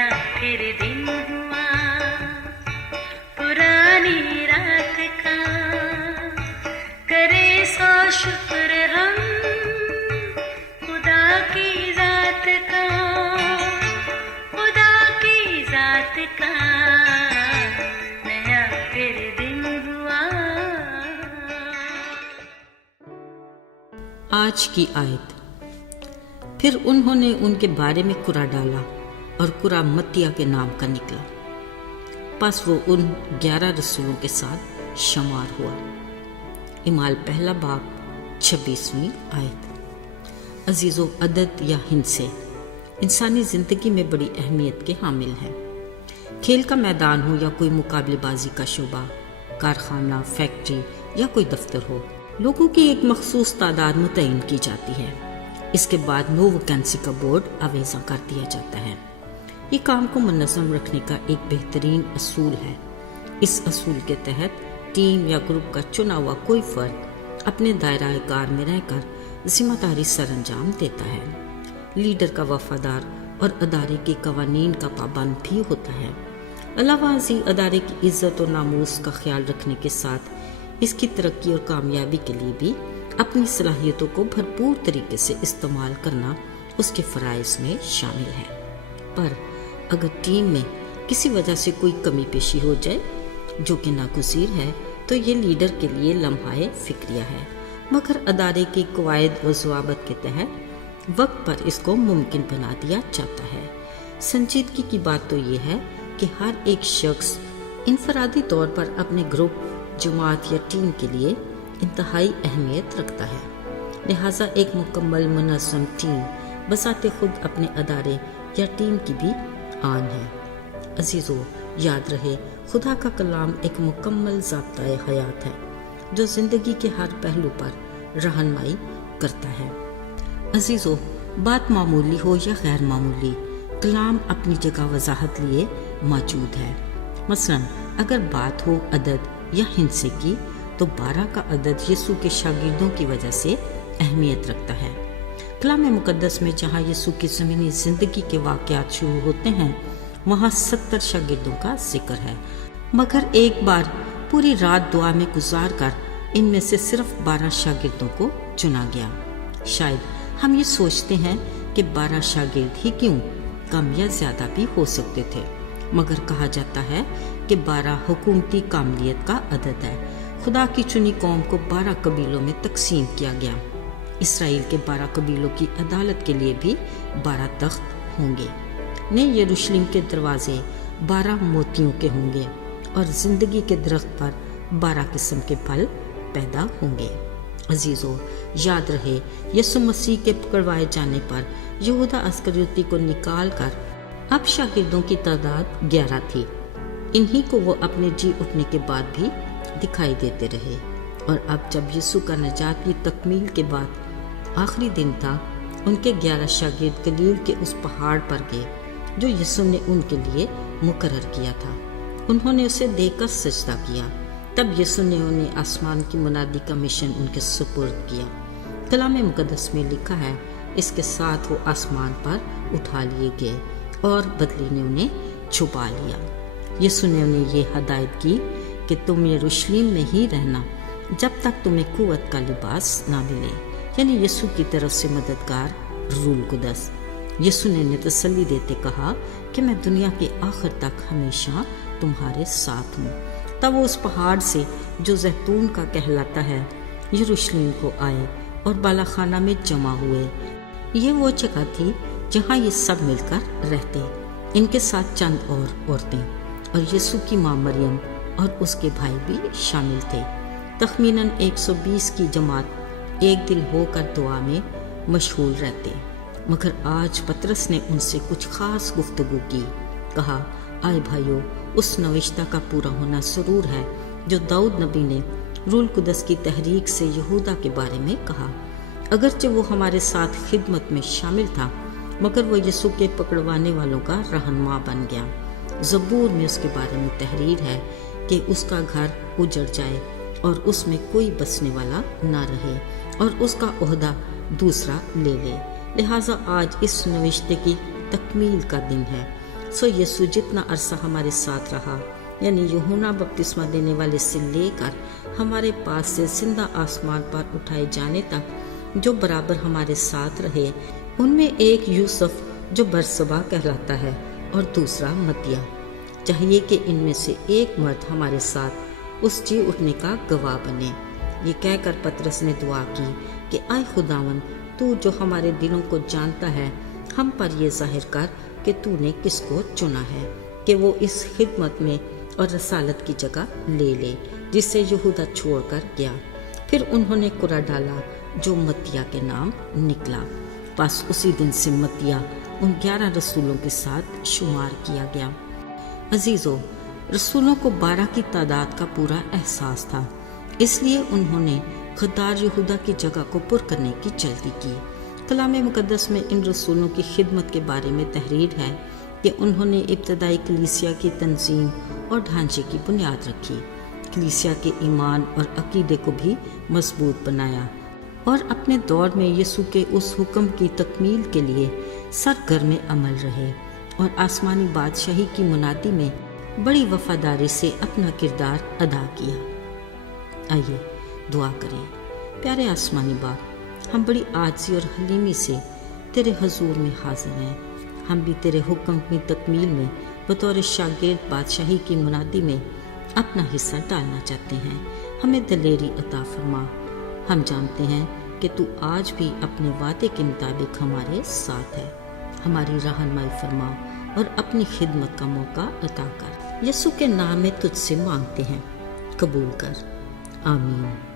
नया फिर दिन हुआ पुरानी रात का, करे सौ शुक्र हम खुदा की जात का, खुदा की जात का, नया फिर दिन हुआ। आज की आयत। फिर उन्होंने उनके बारे में कुरा डाला और कुरा मत्तिया के नाम का निकला, बस वो उन 11 रसूलों के साथ शुमार हुआ। इमाल पहला बाब 26वीं आयत। अजीज़ो, अदद या हिंसे इंसानी ज़िंदगी में बड़ी अहमियत के हामिल हैं। खेल का मैदान हो या कोई मुकाबलेबाजी का शोबा, कारखाना, फैक्ट्री या कोई दफ्तर हो, लोगों की एक मखसूस तादाद मुतय्यन की जाती है। इसके बाद नो वैकेंसी का बोर्ड आवेज़ा कर दिया जाता है। ये काम को मुनज़्ज़म रखने का एक बेहतरीन असूल है। इस असूल के तहत टीम या ग्रुप का चुना हुआ कोई फ़र्द अपने दायरा कार में रहकर जिम्मेदारी सरअंजाम देता है। लीडर का वफादार और अदारे के कवानीन का पाबंद भी होता है। अलावा अज़ीज़, अदारे की इज़्ज़त और नामूस का ख्याल रखने के साथ इसकी तरक्की और कामयाबी के लिए भी अपनी सलाहियतों को भरपूर तरीके से इस्तेमाल करना उसके फ़राइज़ में शामिल है। पर अगर टीम में किसी वजह से कोई कमी पेशी हो जाए जो कि नागुज़ीर है, तो ये लीडर के लिए लम्हाए फ़िक्रिया है, मगर अदारे के कवायद व ज़वाबित के तहत वक्त पर इसको मुमकिन बना दिया जाता है। संजीदगी की बात तो ये है कि हर एक शख्स इनफरादी तौर पर अपने ग्रुप, जमात या टीम के लिए इंतहाई अहमियत रखता है। लिहाजा एक मुकम्मल मुनज़्ज़म टीम बसाते खुद अपने अदारे या टीम की भी आन है। अजीज़ों, याद रहे, खुदा का कलाम एक मुकम्मल ज़ाब्ता-ए हयात है जो ज़िंदगी के हर पहलू पर रहनुमाई करता है। अजीज़ों, बात मामूली हो या गैर मामूली, कलाम अपनी जगह वजाहत लिए मौजूद है। मसलन अगर बात हो अदद या हिंसे की, तो 12 का अदद यीशु के शागिर्दों की वजह से अहमियत रखता है। कलाम मुकद्दस में जहाँ यीशु की ज़मीनी ज़िंदगी के वाक़यात शुरू होते हैं, वहाँ 70 शागिर्दों का जिक्र है, मगर एक बार पूरी रात दुआ में गुजार कर इनमें से सिर्फ 12 शागिर्दों को चुना गया। शायद हम ये सोचते हैं कि 12 शागिर्द ही क्यों, कम या ज़्यादा भी हो सकते थे, मगर कहा जाता है कि 12 हुकूमती कामलियत का अदद है। खुदा की चुनी कौम को 12 कबीलों में तकसीम किया गया। इसराइल के 12 कबीलों की अदालत के लिए भी 12 तख्त होंगे। नए यरूशलेम के दरवाजे 12 मोतियों के होंगे और ज़िंदगी के दरख्त पर 12 किस्म के फल पैदा होंगे। अजीज़ों, याद रहे, यीशु मसीह के पकड़वाए जाने पर यहूदा अस्करियोती को निकाल कर अब शागिर्दों की तादाद 11 थी। इन्हीं को वो अपने जी उठने के बाद भी दिखाई देते रहे, और अब जब यीशु का नजात की तकमील के बाद आखिरी दिन था, उनके 11 शागिर्द गलील के उस पहाड़ पर गए जो यीशु ने उनके लिए मुकर्रर किया था। उन्होंने उसे देखकर सजदा किया। तब यीशु ने उन्हें आसमान की मुनादी का मिशन उनके सुपुर्द किया। कलाम मुकद्दस में लिखा है, इसके साथ वो आसमान पर उठा लिए गए और बदली ने उन्हें छुपा लिया। यीशु ने उन्हें ये हदायत की कि तुम यरूशलेम में ही रहना जब तक तुम्हें कुव्वत का लिबास ना मिले, यानी यीशु की तरफ से मददगार रूल कुदस। यीशु ने उन्हें तसल्ली देते कहा कि मैं दुनिया के आखिर तक हमेशा तुम्हारे साथ हूँ। तब वो उस पहाड़ से जो जैतून का कहलाता है यरूशलेम को आए और बालाखाना में जमा हुए। ये वो जगह थी जहाँ ये सब मिलकर रहते, इनके साथ चंद और औरतें और यीशु की माँ मरियम और उसके भाई भी शामिल थे। तखमीनन 120 की जमात एक दिल होकर दुआ में मशगूल रहते। मगर आज पतरस ने उनसे कुछ खास गुफ्तगू की। कहा, आए भाइयों, उस नविश्ता का पूरा होना ज़रूर है जो दाऊद नबी ने रूल कुदस की तहरीक से यहूदा के बारे में कहा। अगरचे वो हमारे साथ खिदमत में शामिल था, मगर वो यीशु के पकड़वाने वालों का रहनुमा बन गया। ज़बूर में उसके बारे में तहरीर है कि उसका घर उजड़ जाए और उसमें कोई बसने वाला ना रहे और उसका ओहदा दूसरा ले ले। लिहाजा आज इस नविश्ते की तकमील का दिन है। सो यीशु जितना अरसा हमारे साथ रहा, यानी यूहन्ना बपतिस्मा देने वाले से लेकर हमारे पास से जिंदा आसमान पर उठाए जाने तक जो बराबर हमारे साथ रहे, उनमें एक यूसुफ जो बरसबा कहलाता है और दूसरा मत्तिया। चाहिए कि इनमें से एक मर्द हमारे साथ उस जी उठने का गवाह बने। ये कहकर पतरस ने दुआ की कि आए खुदावन, तू जो हमारे दिलों को जानता है, हम पर ये जाहिर कर कि तूने किसको चुना है कि वो इस खिदमत में और रसालत की जगह ले ले जिसे यहूदा छोड़कर गया। फिर उन्होंने कुरा डाला जो मत्तिया के नाम निकला। बस उसी दिन से मत्तिया उन 11 रसूलों के साथ शुमार किया गया। अजीजों, रसूलों को 12 की तादाद का पूरा एहसास था, इसलिए उन्होंने गद्दार यहूदा की जगह को पुर करने की जल्दी की। कलाम मुकद्दस में इन रसूलों की खिदमत के बारे में तहरीर है कि उन्होंने इब्तदाई कलीसिया की तंजीम और ढांचे की बुनियाद रखी, कलीसिया के ईमान और अकीदे को भी मजबूत बनाया और अपने दौर में यीशु के उस हुक्म की तकमील के लिए सरगर्म अमल रहे और आसमानी बादशाही की मुनादी में बड़ी वफादारी से अपना किरदार अदा किया। आइए दुआ करें। प्यारे आसमानी बाप, हम बड़ी आजी और हलीमी से तेरे हजूर में हाजिर हैं। हम भी तेरे हुक्म की तकमील में बतौर शागिर्द बादशाही की मुनादी में अपना हिस्सा डालना चाहते हैं। हमें दिलेरी अता फरमा। हम जानते हैं कि तू आज भी अपने वादे के मुताबिक हमारे साथ है। हमारी रहनुमाई फरमा और अपनी खिदमत का मौका अता कर। यीशु के नाम में तुझसे मांगते हैं, कबूल कर। आमीन।